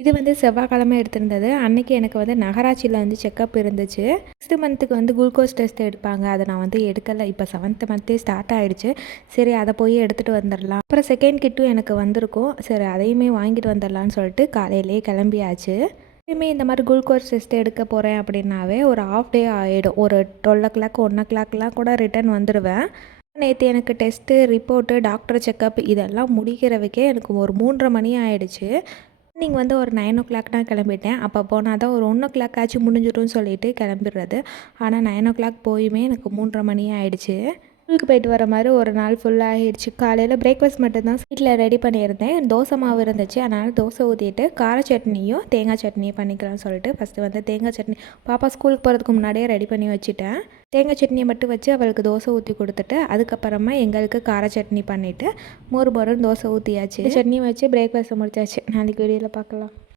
இது வந்து செவ்வாய்க்கிழமை எடுத்திருந்தது. அன்னைக்கு எனக்கு வந்து நகராட்சியில வந்து செக்கப் இருந்துச்சு. 6th மந்த்துக்கு வந்து குளுக்கோஸ் டெஸ்ட் எடுப்பாங்க. அத நான் வந்து எடுக்கல. இப்ப 7th மந்த்தே ஸ்டார்ட் ஆயிடுச்சு. சரி அத போய் எடுத்துட்டு வந்துரலாம். அப்புறம் செகண்ட் கிட்டும் எனக்கு வந்திருக்கும். சரி அதையுமே வாங்கிட்டு வந்துரலான்னு சொல்லிட்டு காலையிலேயே கிளம்பியாச்சு. எப்பயுமே இந்த மாதிரி குளுக்கோஸ் டெஸ்ட் எடுக்க போகிறேன் அப்படின்னாவே ஒரு ஹாஃப் டே ஆகிடும். ஒரு 12 o'clock 1 o'clockலாம் கூட ரிட்டர்ன் வந்துடுவேன். நேற்று எனக்கு டெஸ்ட்டு ரிப்போர்ட்டு டாக்டர் செக்கப் இதெல்லாம் முடிக்கிறதுக்கே எனக்கு ஒரு 3:30 மணி ஆயிடுச்சு. மார்னிங் வந்து ஒரு 9 o'clock தான் கிளம்பிட்டேன். அப்போ போனால் தான் ஒரு 1 o'clock ஆச்சும் முடிஞ்சிடும்னு சொல்லிட்டு கிளம்பிடுறது. ஆனால் 9 o'clock போயுமே எனக்கு 3:30 மணி ஆயிடுச்சு. ஸ்கூலுக்கு போயிட்டு வர மாதிரி ஒரு நாள் ஃபுல்லாக ஆகிடுச்சு. காலையில் பிரேக்ஃபாஸ்ட் மட்டும்தான் வீட்டில் ரெடி பண்ணியிருந்தேன். தோசை மாவு இருந்துச்சு. அதனால் தோசை ஊற்றிட்டு கார சட்னியும் தேங்காய் சட்னியும் பண்ணிக்கலாம்னு சொல்லிட்டு ஃபஸ்ட்டு வந்து தேங்காய் சட்னி பாப்பா ஸ்கூலுக்கு போகிறதுக்கு முன்னாடியே ரெடி பண்ணி வச்சுட்டேன். தேங்காய் சட்னியை மட்டும் வச்சு அவளுக்கு தோசை ஊற்றி கொடுத்துட்டு அதுக்கப்புறமா எங்களுக்கு கார சட்னி பண்ணிவிட்டு மொறு மொறுன்னு தோசை ஊற்றியாச்சு. சட்னி வச்சு பிரேக்ஃபாஸ்ட்டை முடிச்சாச்சு. நாளைக்கு வீடியோவில் பார்க்கலாம்.